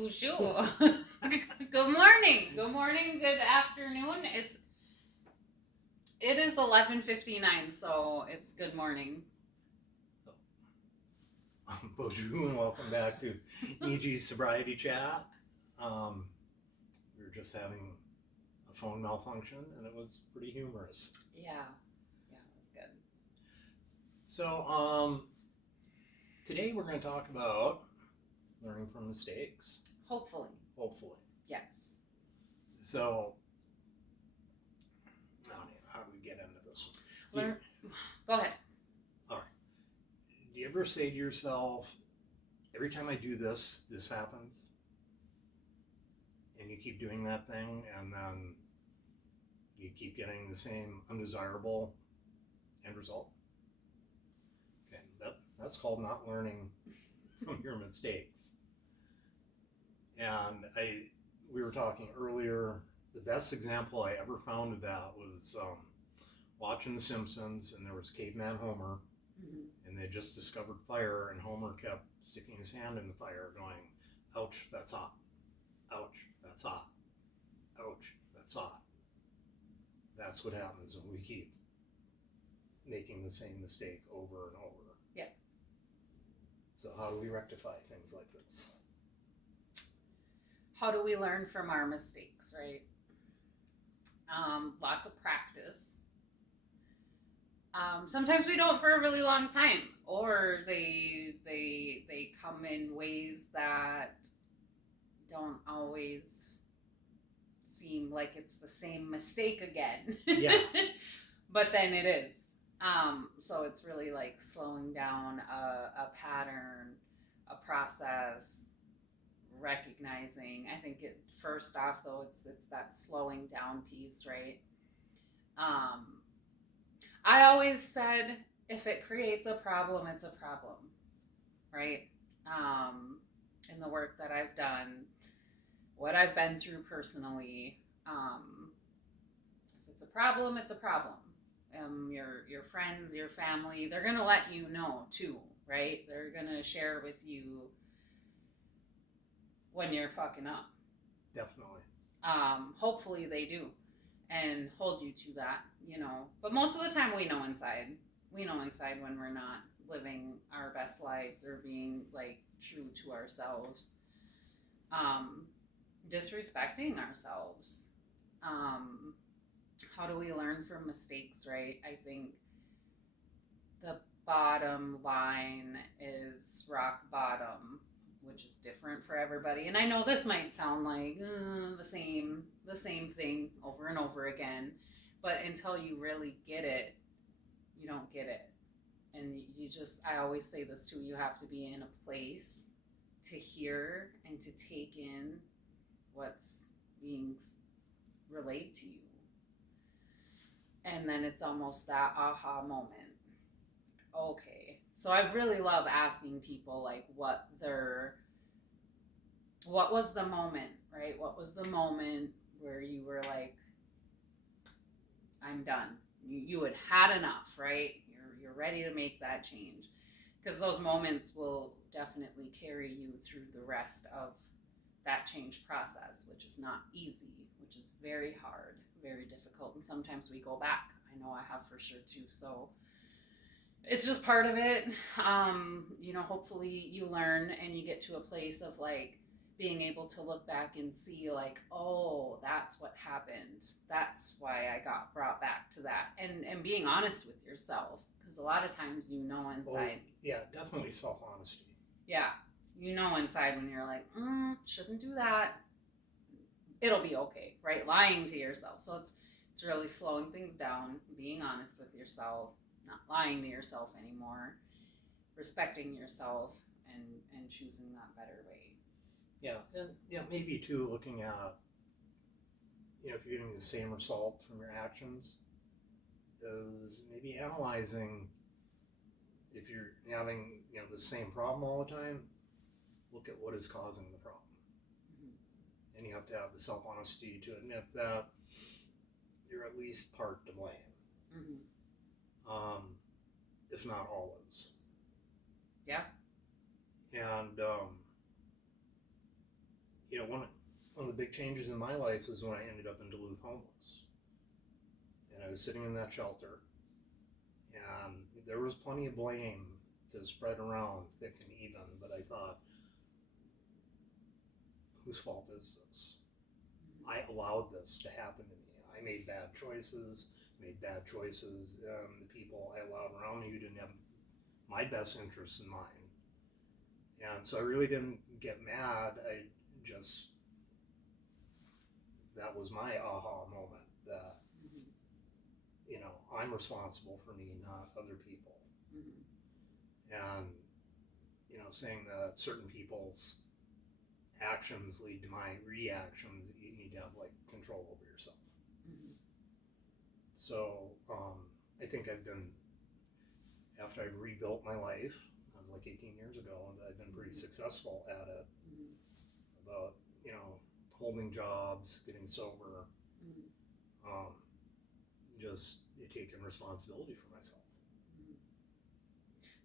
Bonjour. Good morning. Good morning. Good afternoon. It is 11:59, so it's good morning. Bonjour and welcome back to Niiji Sobriety Chat. We were just having a phone malfunction and it was pretty humorous. Yeah, it was good. So today we're going to talk about learning from mistakes. Hopefully. Yes. So, how do we get into this one? Go ahead. All right. Do you ever say to yourself, every time I do this, this happens? And you keep doing that thing, and then you keep getting the same undesirable end result? Okay, that's called not learning from your mistakes. And we were talking earlier, the best example I ever found of that was watching The Simpsons, and there was Caveman Homer, and they just discovered fire, and Homer kept sticking his hand in the fire going, ouch, that's hot. Ouch, that's hot. Ouch, that's hot. That's what happens when we keep making the same mistake over and over. Yes. So how do we rectify things like this? How do we learn from our mistakes, right? Lots of practice. Sometimes we don't for a really long time, or they come in ways that don't always seem like it's the same mistake again. Yeah. But then it is. So it's really like slowing down a pattern, a process, recognizing. I think first off though, it's that slowing down piece, right? I always said, if it creates a problem, it's a problem, right? In the work that I've done, what I've been through personally, if it's a problem, it's a problem. Your friends, your family, they're gonna let you know too, right? They're gonna share with you when you're fucking up. Definitely. Hopefully they do, and hold you to that, But most of the time we know inside when we're not living our best lives or being like true to ourselves. Disrespecting ourselves. How do we learn from mistakes, right? I think the bottom line is rock bottom, which is different for everybody. And I know this might sound like the same thing over and over again, but until you really get it, you don't get it. And I always say this too, you have to be in a place to hear and to take in what's being relayed to you. And then it's almost that aha moment. Okay. So I really love asking people like what was the moment, right? What was the moment where you were like, I'm done. You had enough, right? You're ready to make that change. Because those moments will definitely carry you through the rest of that change process, which is not easy, which is very hard, very difficult. And sometimes we go back. I know I have for sure too. So it's just part of it. Hopefully you learn and you get to a place of like being able to look back and see like, oh, that's what happened. That's why I got brought back to that. And being honest with yourself, because a lot of times inside. Oh, yeah, definitely self-honesty. Yeah, inside when you're like, shouldn't do that. It'll be okay, right? Lying to yourself. So it's really slowing things down, being honest with yourself, not lying to yourself anymore, respecting yourself, and choosing that better way. Yeah, and maybe too looking at, if you're getting the same result from your actions, is maybe analyzing if you're having the same problem all the time, look at what is causing the problem. Mm-hmm. And you have to have the self-honesty to admit that you're at least part to blame. Mm-hmm. If not always. Yeah. And one of the big changes in my life is when I ended up in Duluth homeless. And I was sitting in that shelter, and there was plenty of blame to spread around thick and even, but I thought, whose fault is this? I allowed this to happen to me. I made bad choices, the people I allowed around me who didn't have my best interests in mind. And so I really didn't get mad. That was my aha moment that, I'm responsible for me, not other people. And, saying that certain people's actions lead to my reactions, you need to have control over yourself. So I think after I've rebuilt my life, that was 18 years ago, and I've been pretty successful at it. About holding jobs, getting sober, just taking responsibility for myself.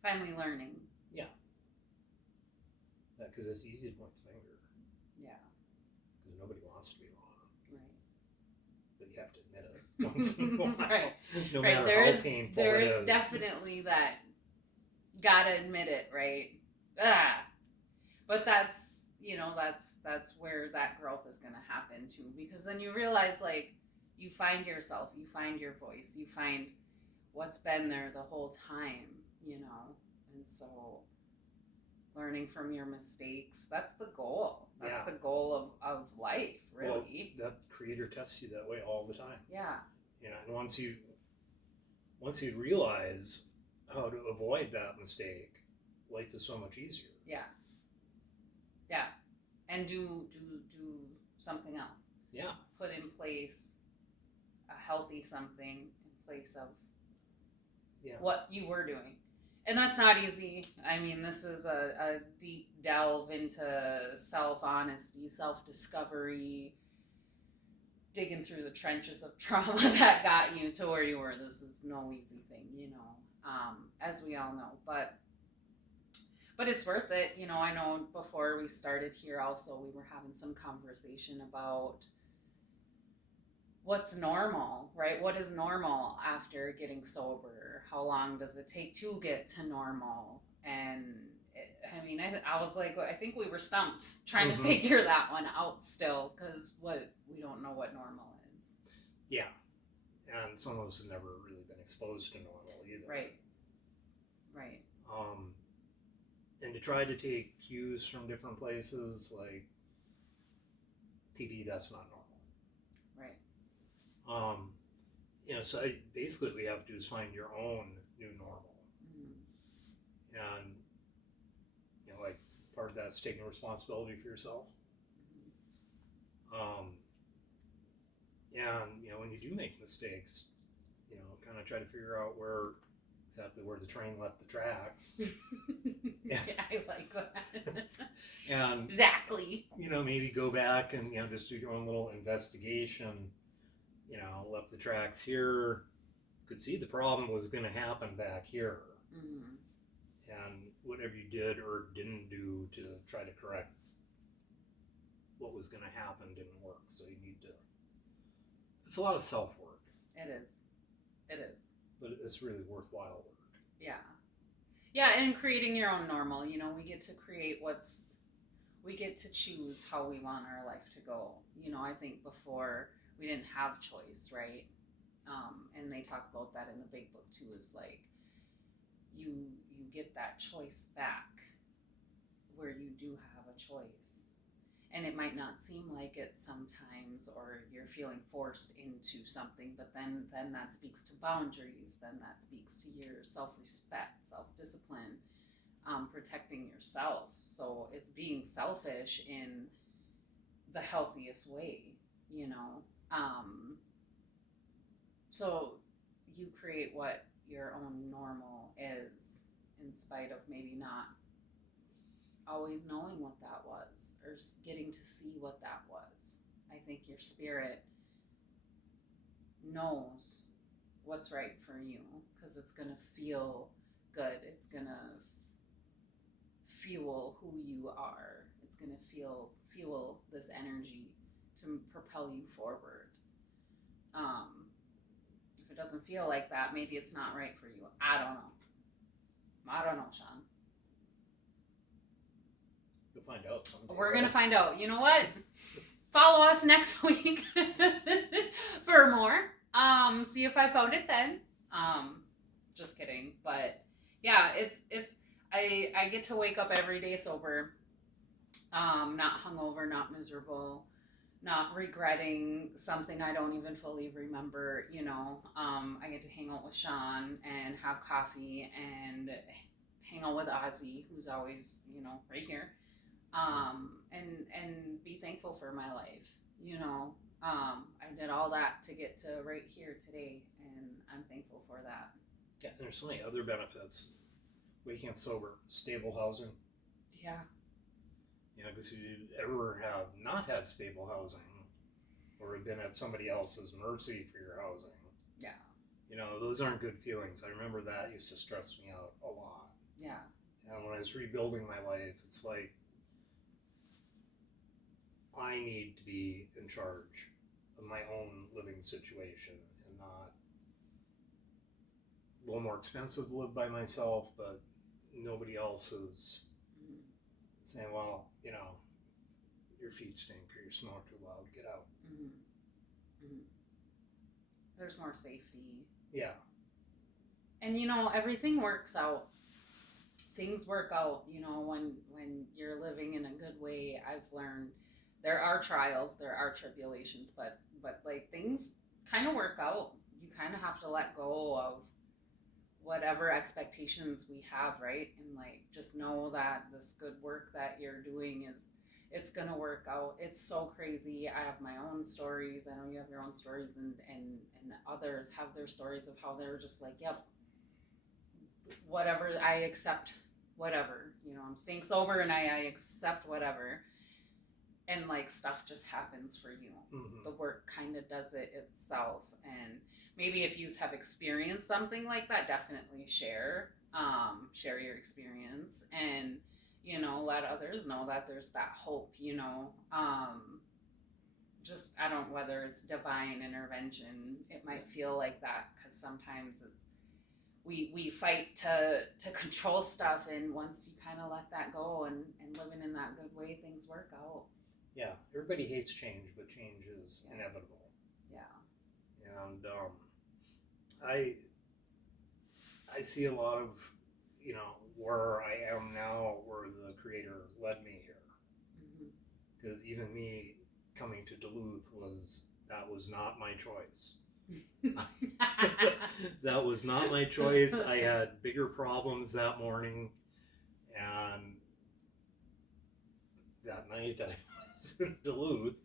Finally learning. Yeah. Because it's easy to point the finger. Yeah. Because nobody wants to be wrong. Right. But you have to admit it once in a while. Right. No right. matter how painful there it is definitely that. Gotta admit it, right? But that's where that growth is gonna happen too, because then you realize you find yourself, you find your voice, you find what's been there the whole time, and so learning from your mistakes, that's the goal. That's the goal of life, really. Well, that creator tests you that way all the time. Yeah. And once you realize how to avoid that mistake, life is so much easier. Yeah. And do something else. Yeah. Put in place a healthy something in place of what you were doing. And that's not easy. I mean, this is a deep delve into self-honesty, self-discovery, digging through the trenches of trauma that got you to where you were. This is no easy thing, as we all know. But it's worth it. I know before we started here also, we were having some conversation about what's normal, right? What is normal after getting sober? How long does it take to get to normal? And I was like, I think we were stumped trying to figure that one out still, because we don't know what normal is. Yeah. And some of us have never really been exposed to normal either. Right. And to try to take cues from different places, like TV, that's not normal. Right. So basically what we have to do is find your own new normal. And, part of that's taking responsibility for yourself. And, when you do make mistakes, kind of try to figure out where the train left the tracks. Yeah, I like that. And exactly. Maybe go back and just do your own little investigation. Left the tracks here. Could see the problem was going to happen back here. And whatever you did or didn't do to try to correct what was going to happen didn't work. So you need to. It's a lot of self work. It is. But it's really worthwhile work. Yeah, and creating your own normal. We get to create we get to choose how we want our life to go. I think before we didn't have choice, right? And they talk about that in the big book too, is you get that choice back where you do have a choice. And it might not seem like it sometimes, or you're feeling forced into something, but then that speaks to boundaries, then that speaks to your self-respect, self-discipline, protecting yourself. So it's being selfish in the healthiest way, So you create what your own normal is, in spite of maybe not always knowing what that was, or getting to see what that was. I think your spirit knows what's right for you, because it's going to feel good. It's going to fuel who you are. It's that's going to fuel this energy to propel you forward. If it doesn't feel like that, maybe it's not right for you. I don't know, Shawn. You'll find out someday. We're going to find out. You know what? Follow us next week for more. See if I found it then. Just kidding. But yeah, I get to wake up every day sober. Not hungover, not miserable, not regretting something I don't even fully remember, I get to hang out with Shawn and have coffee and hang out with Ozzy, who's always, right here. And be thankful for my life, I did all that to get to right here today, and I'm thankful for that. Yeah, and there's so many other benefits. Waking up sober, stable housing. Yeah. Because if you ever have not had stable housing or have been at somebody else's mercy for your housing, those aren't good feelings. I remember that used to stress me out a lot. Yeah. And when I was rebuilding my life, it's like I need to be in charge of my own living situation and not a little more expensive to live by myself, but nobody else is saying, well, your feet stink or you snore too loud, get out. There's more safety. Yeah. And everything works out. Things work out, when you're living in a good way. I've learned there are trials, there are tribulations, but like things kind of work out. You kind of have to let go of whatever expectations we have, right? And like just know that this good work that you're doing it's gonna work out. It's so crazy. I have my own stories. I know you have your own stories, and others have their stories of how they're just like, yep, whatever, I accept whatever. I'm staying sober and I accept whatever. And like stuff just happens for you. The work kind of does it itself. And maybe if you have experienced something like that, definitely share your experience, and let others know that there's that hope. Just I don't know whether it's divine intervention. It might feel like that because sometimes it's we fight to control stuff, and once you kind of let that go and living in that good way, things work out. Yeah, everybody hates change, but change is inevitable. Yeah. And I see a lot of, where I am now, where the Creator led me here. Because even me coming to Duluth was not my choice. That was not my choice. I had bigger problems that morning, and that night I was in Duluth.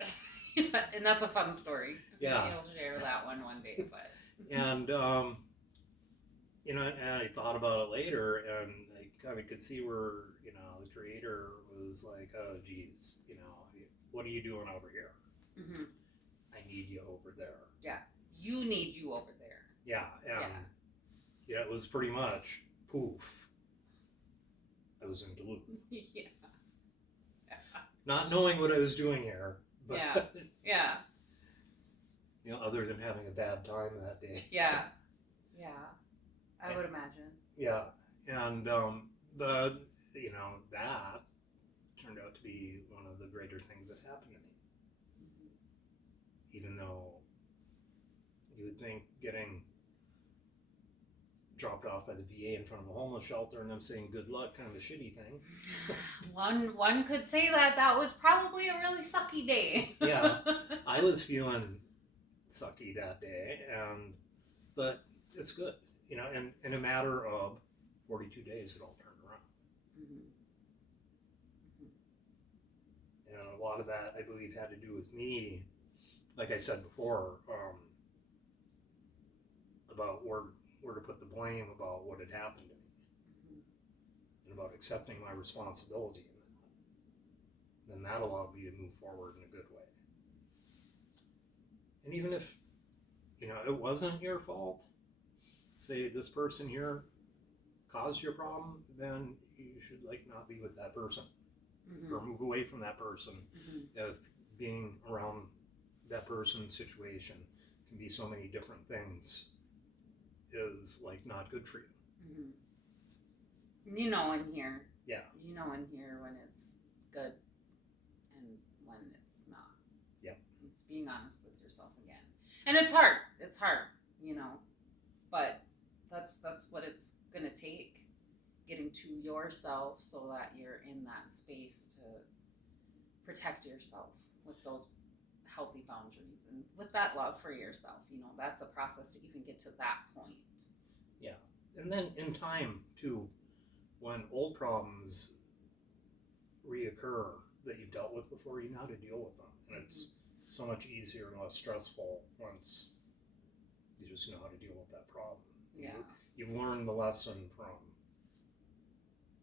And that's a fun story. Yeah. Maybe I'll share that one day, but. And, and I thought about it later, and I kind of could see where, the Creator was like, oh, geez, what are you doing over here? I need you over there. Yeah. You need you over there. Yeah. And, it was pretty much, poof, I was in Duluth. Yeah. Not knowing what I was doing here. But, Yeah. Other than having a bad time that day. Yeah. I would imagine. Yeah. And, but, that turned out to be one of the greater things that happened to me. Even though you would think getting dropped off by the VA in front of a homeless shelter and them saying good luck, kind of a shitty thing. One could say that was probably a really sucky day. Yeah, I was feeling sucky that day, but it's good, and in a matter of 42 days it all turned around. And a lot of that, I believe, had to do with me, like I said before, about where to put the blame about what had happened to me, and about accepting my responsibility in that. Then that allowed me to move forward in a good way. And even if, it wasn't your fault, say this person here caused your problem, then you should not be with that person. or move away from that person Mm-hmm. if being around that person's situation can be so many different things is like not good for you. Mm-hmm. You know in here. Yeah. You know in here when it's good and when it's not. Yeah. It's being honest with yourself again. And it's hard. It's hard, you know. But that's what it's gonna take. Getting to yourself so that you're in that space to protect yourself with those healthy boundaries and with that love for yourself. You know, that's a process to even get to that point. Yeah. And then in time too, when old problems reoccur that you've dealt with before, you know how to deal with them. And it's so much easier and less stressful once you just know how to deal with that problem. Yeah. You've learned the lesson from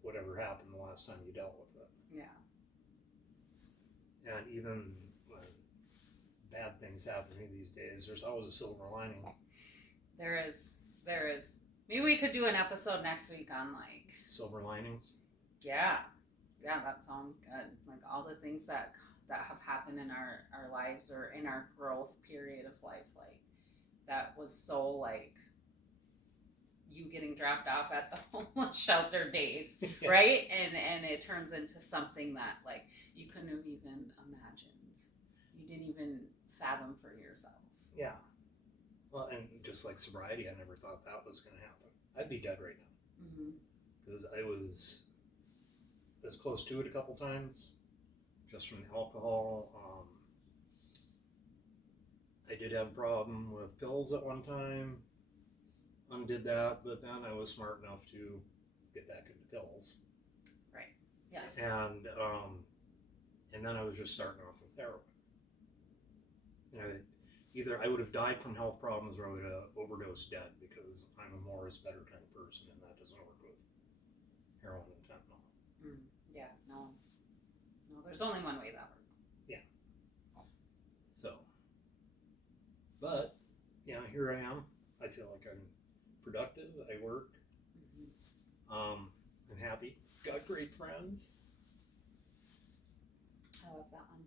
whatever happened the last time you dealt with it. Yeah. And even when bad things happen to me these days, there's always a silver lining. There is. Maybe we could do an episode next week on like silver linings. Yeah, that sounds good. Like all the things that have happened in our lives or in our growth period of life, like that was so like you getting dropped off at the homeless shelter days, Yeah. right? And it turns into something that like you couldn't have even imagined. You didn't even fathom for yourself. Yeah. Well, and just like sobriety, I never thought that was going to happen. I'd be dead right now. Because I was as close to it a couple times, just from the alcohol. I did have a problem with pills at one time. Undid that, but then I was smart enough to get back into pills. Right. Yeah. And then I was just starting off with heroin. You know, either I would have died from health problems or I would have overdosed dead because I'm a more is better kind of person, and that doesn't work with heroin and fentanyl. Yeah, no, there's only one way that works. Yeah. So, but, here I am. I feel like I'm productive. I work. I'm happy. Got great friends. I love that one.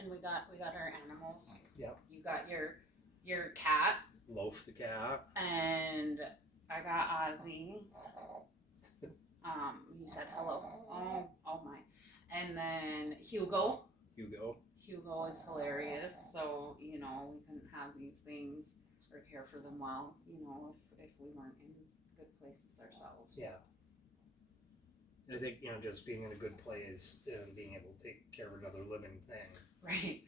And we got our animals. Yep. You got your cat. Loaf the cat. And I got Ozzy. You said hello. Oh my. And then Hugo. Hugo is hilarious. So, we couldn't have these things or care for them well, if we weren't in good places ourselves. Yeah. And I think, just being in a good place and being able to take care of another living thing. Right.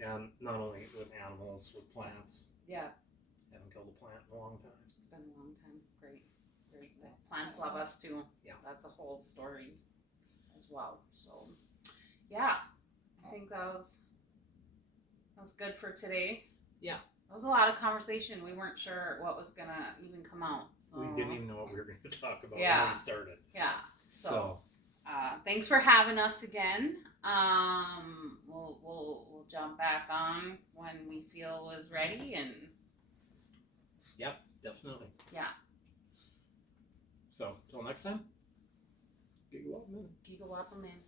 And not only with animals, with plants. Yeah. Haven't killed a plant in a long time. It's been a long time. Great. The plants love us too. Yeah. That's a whole story as well. So, yeah. I think that was good for today. Yeah. That was a lot of conversation. We weren't sure what was going to even come out. So. We didn't even know what we were going to talk about when we started. Yeah. So thanks for having us again. We'll jump back on when we feel is ready and. Yep, definitely. Yeah. So, till next time. Gigawap man. Gigawap man.